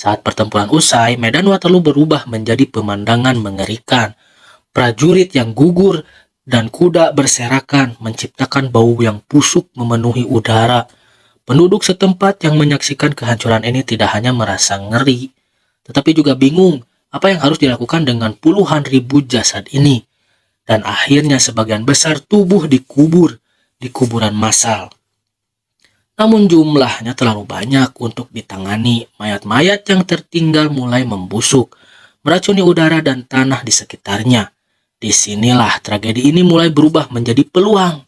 Saat pertempuran usai, medan Waterloo berubah menjadi pemandangan mengerikan. Prajurit yang gugur dan kuda berserakan menciptakan bau yang busuk memenuhi udara. Penduduk setempat yang menyaksikan kehancuran ini tidak hanya merasa ngeri, tetapi juga bingung apa yang harus dilakukan dengan puluhan ribu jasad ini. Dan akhirnya sebagian besar tubuh dikubur di kuburan massal. Namun jumlahnya terlalu banyak untuk ditangani. Mayat-mayat yang tertinggal mulai membusuk, meracuni udara dan tanah di sekitarnya. Disinilah tragedi ini mulai berubah menjadi peluang.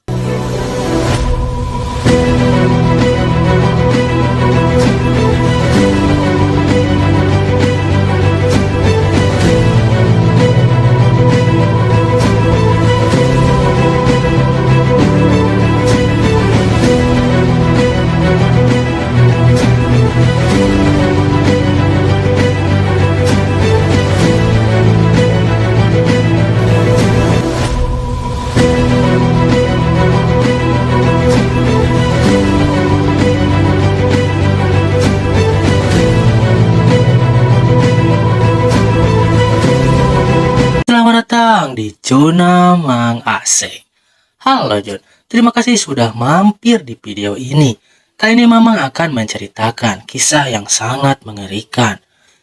Selamat datang di Zona Mang AC. Halo John, terima kasih sudah mampir di video ini. Kali ini Mamang akan menceritakan kisah yang sangat mengerikan.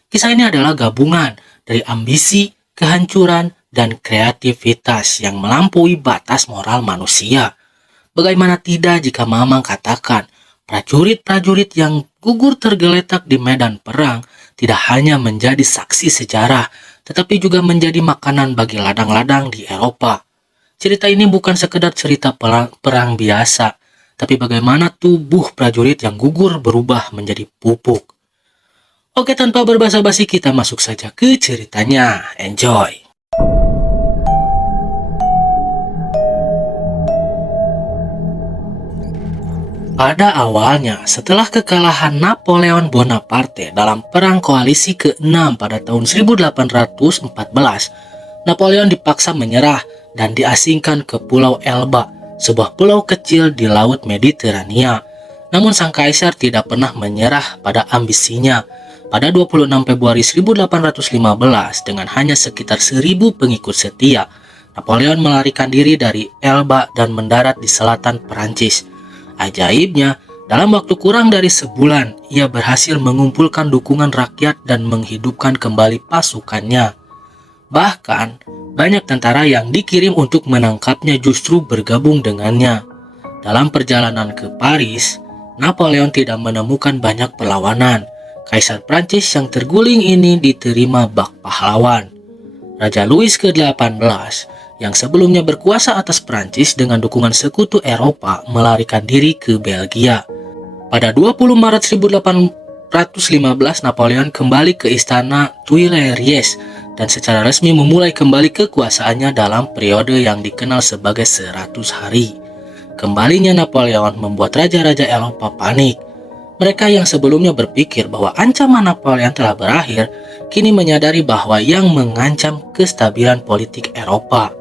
Kisah ini adalah gabungan dari ambisi, kehancuran, dan kreativitas yang melampaui batas moral manusia. Bagaimana tidak jika Mamang katakan, prajurit-prajurit yang gugur tergeletak di medan perang tidak hanya menjadi saksi sejarah, tetapi juga menjadi makanan bagi ladang-ladang di Eropa. Cerita ini bukan sekedar cerita perang biasa, tapi bagaimana tubuh prajurit yang gugur berubah menjadi pupuk. Oke, tanpa berbasa-basi kita masuk saja ke ceritanya. Enjoy! Pada awalnya, setelah kekalahan Napoleon Bonaparte dalam Perang Koalisi ke-6 pada tahun 1814, Napoleon dipaksa menyerah dan diasingkan ke Pulau Elba, sebuah pulau kecil di Laut Mediterania. Namun sang kaisar tidak pernah menyerah pada ambisinya. Pada 26 Februari 1815, dengan hanya sekitar 1.000 pengikut setia, Napoleon melarikan diri dari Elba dan mendarat di selatan Perancis. Ajaibnya, dalam waktu kurang dari sebulan, ia berhasil mengumpulkan dukungan rakyat dan menghidupkan kembali pasukannya. Bahkan, banyak tentara yang dikirim untuk menangkapnya justru bergabung dengannya. Dalam perjalanan ke Paris, Napoleon tidak menemukan banyak perlawanan. Kaisar Prancis yang terguling ini diterima bak pahlawan. Raja Louis ke-18 yang sebelumnya berkuasa atas Prancis dengan dukungan sekutu Eropa melarikan diri ke Belgia. Pada 20 Maret 1815, Napoleon kembali ke istana Tuileries dan secara resmi memulai kembali kekuasaannya dalam periode yang dikenal sebagai 100 hari. Kembalinya Napoleon membuat raja-raja Eropa panik. Mereka yang sebelumnya berpikir bahwa ancaman Napoleon telah berakhir, kini menyadari bahwa yang mengancam kestabilan politik Eropa.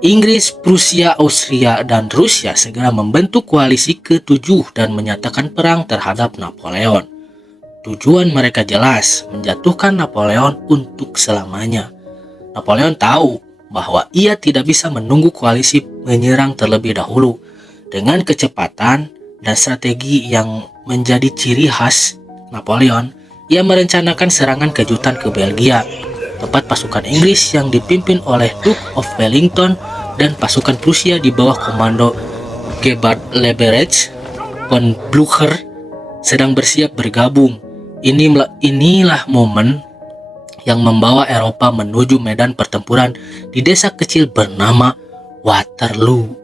Inggris, Prusia, Austria, dan Rusia segera membentuk koalisi ke-7 dan menyatakan perang terhadap Napoleon. Tujuan mereka jelas, menjatuhkan Napoleon untuk selamanya. Napoleon tahu bahwa ia tidak bisa menunggu koalisi menyerang terlebih dahulu. Dengan kecepatan dan strategi yang menjadi ciri khas Napoleon, ia merencanakan serangan kejutan ke Belgia. Tempat pasukan Inggris yang dipimpin oleh Duke of Wellington dan pasukan Prusia di bawah komando Gebhard Leberecht von Blücher sedang bersiap bergabung. Inilah momen yang membawa Eropa menuju medan pertempuran di desa kecil bernama Waterloo.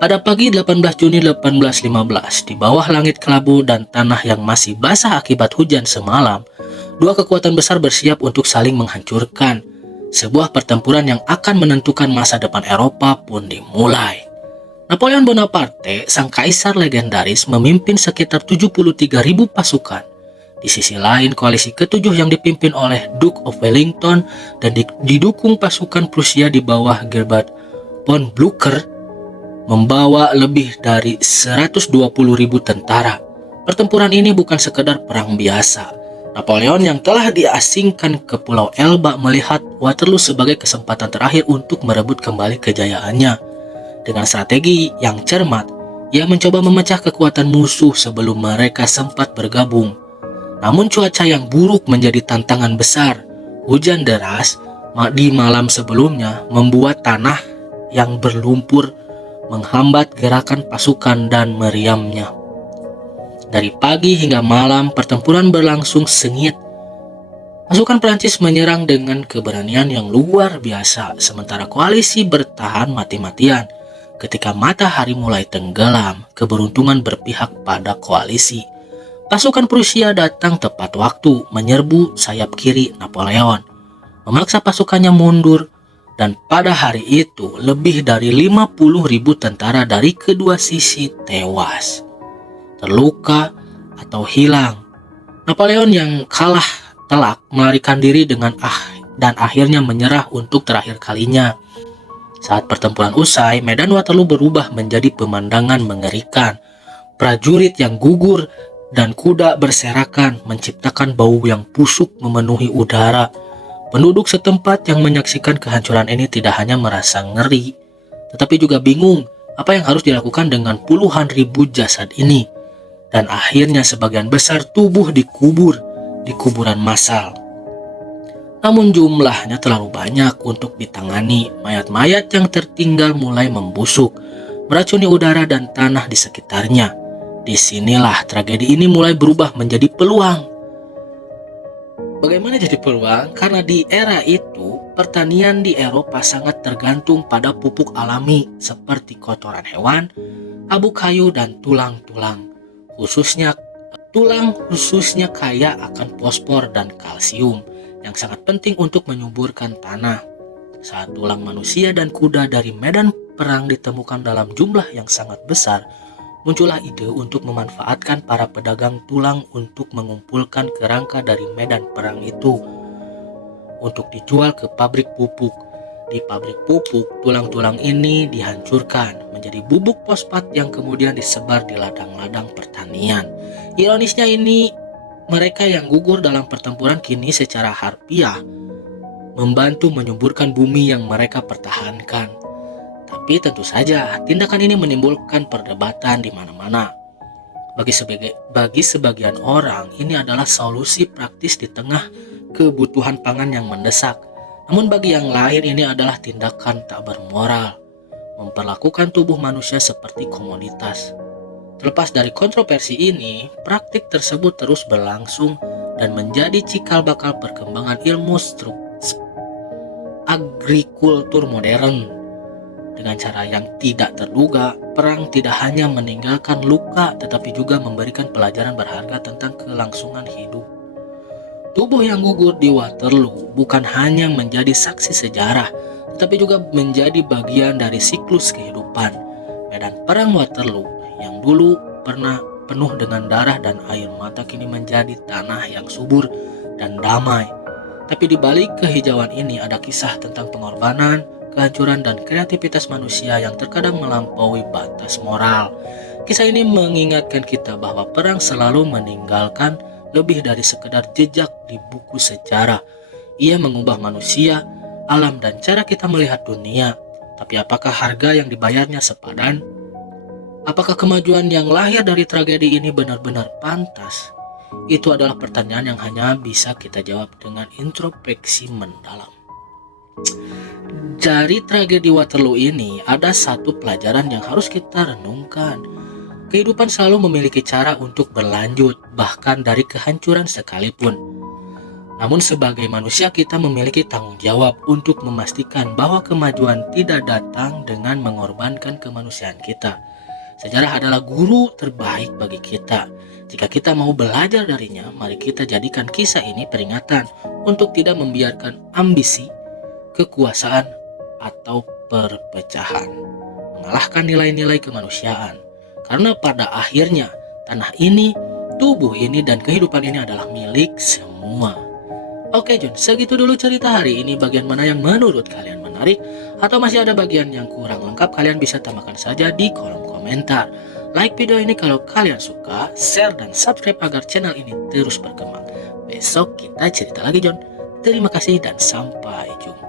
Pada pagi 18 Juni 1815, di bawah langit kelabu dan tanah yang masih basah akibat hujan semalam, dua kekuatan besar bersiap untuk saling menghancurkan. Sebuah pertempuran yang akan menentukan masa depan Eropa pun dimulai. Napoleon Bonaparte, sang kaisar legendaris, memimpin sekitar 73.000 pasukan. Di sisi lain, koalisi ke-7 yang dipimpin oleh Duke of Wellington dan didukung pasukan Prusia di bawah Gebhard von Blücher membawa lebih dari 120.000 tentara. Pertempuran ini bukan sekedar perang biasa, Napoleon yang telah diasingkan ke Pulau Elba melihat Waterloo sebagai kesempatan terakhir untuk merebut kembali kejayaannya. Dengan strategi yang cermat, ia mencoba memecah kekuatan musuh sebelum mereka sempat bergabung. Namun cuaca yang buruk menjadi tantangan besar. Hujan deras di malam sebelumnya membuat tanah yang berlumpur menghambat gerakan pasukan dan meriamnya. Dari pagi hingga malam, pertempuran berlangsung sengit. Pasukan Prancis menyerang dengan keberanian yang luar biasa, sementara koalisi bertahan mati-matian. Ketika matahari mulai tenggelam, keberuntungan berpihak pada koalisi. Pasukan Prusia datang tepat waktu menyerbu sayap kiri Napoleon, memaksa pasukannya mundur, dan pada hari itu lebih dari 50.000 tentara dari kedua sisi tewas, terluka, atau hilang. Napoleon yang kalah telak melarikan diri dan akhirnya menyerah untuk terakhir kalinya. Saat pertempuran usai, medan Waterloo berubah menjadi pemandangan mengerikan. Prajurit yang gugur dan kuda berserakan menciptakan bau yang busuk memenuhi udara. Penduduk setempat yang menyaksikan kehancuran ini tidak hanya merasa ngeri, tetapi juga bingung apa yang harus dilakukan dengan puluhan ribu jasad ini. Dan akhirnya sebagian besar tubuh dikubur di kuburan massal. Namun jumlahnya terlalu banyak untuk ditangani. Mayat-mayat yang tertinggal mulai membusuk, meracuni udara dan tanah di sekitarnya. Disinilah tragedi ini mulai berubah menjadi peluang. Bagaimana jadi peluang? Karena di era itu, pertanian di Eropa sangat tergantung pada pupuk alami seperti kotoran hewan, abu kayu, dan tulang-tulang. Khususnya kaya akan fosfor dan kalsium yang sangat penting untuk menyuburkan tanah. Saat tulang manusia dan kuda dari medan perang ditemukan dalam jumlah yang sangat besar, muncullah ide untuk memanfaatkan para pedagang tulang untuk mengumpulkan kerangka dari medan perang itu untuk dijual ke pabrik pupuk. Di pabrik pupuk, tulang-tulang ini dihancurkan menjadi bubuk fosfat yang kemudian disebar di ladang-ladang pertanian. Ironisnya ini, mereka yang gugur dalam pertempuran kini secara harfiah membantu menyuburkan bumi yang mereka pertahankan. Tapi tentu saja, tindakan ini menimbulkan perdebatan di mana-mana. Bagi sebagian orang, ini adalah solusi praktis di tengah kebutuhan pangan yang mendesak. Namun bagi yang lain ini adalah tindakan tak bermoral, memperlakukan tubuh manusia seperti komoditas. Terlepas dari kontroversi ini, praktik tersebut terus berlangsung dan menjadi cikal bakal perkembangan ilmu agrikultur modern. Dengan cara yang tidak terduga, perang tidak hanya meninggalkan luka tetapi juga memberikan pelajaran berharga tentang kelangsungan hidup. Tubuh yang gugur di Waterloo bukan hanya menjadi saksi sejarah, tetapi juga menjadi bagian dari siklus kehidupan. Medan perang Waterloo yang dulu pernah penuh dengan darah dan air mata kini menjadi tanah yang subur dan damai. Tapi di balik kehijauan ini ada kisah tentang pengorbanan, kehancuran, dan kreativitas manusia yang terkadang melampaui batas moral. Kisah ini mengingatkan kita bahwa perang selalu meninggalkan lebih dari sekedar jejak di buku sejarah. Ia mengubah manusia, alam, dan cara kita melihat dunia. Tapi apakah harga yang dibayarnya sepadan? Apakah kemajuan yang lahir dari tragedi ini benar-benar pantas? Itu adalah pertanyaan yang hanya bisa kita jawab dengan introspeksi mendalam. Dari tragedi Waterloo ini ada satu pelajaran yang harus kita renungkan. Kehidupan selalu memiliki cara untuk berlanjut, bahkan dari kehancuran sekalipun. Namun sebagai manusia kita memiliki tanggung jawab untuk memastikan bahwa kemajuan tidak datang dengan mengorbankan kemanusiaan kita. Sejarah adalah guru terbaik bagi kita. Jika kita mau belajar darinya, mari kita jadikan kisah ini peringatan untuk tidak membiarkan ambisi, kekuasaan, atau perpecahan mengalahkan nilai-nilai kemanusiaan. Karena pada akhirnya tanah ini, tubuh ini, dan kehidupan ini adalah milik semua. Oke John, segitu dulu cerita hari ini. Bagian mana yang menurut kalian menarik? Atau masih ada bagian yang kurang lengkap? Kalian bisa tambahkan saja di kolom komentar. Like video ini kalau kalian suka, share dan subscribe agar channel ini terus berkembang. besok kita cerita lagi, John. Terima kasih dan sampai jumpa.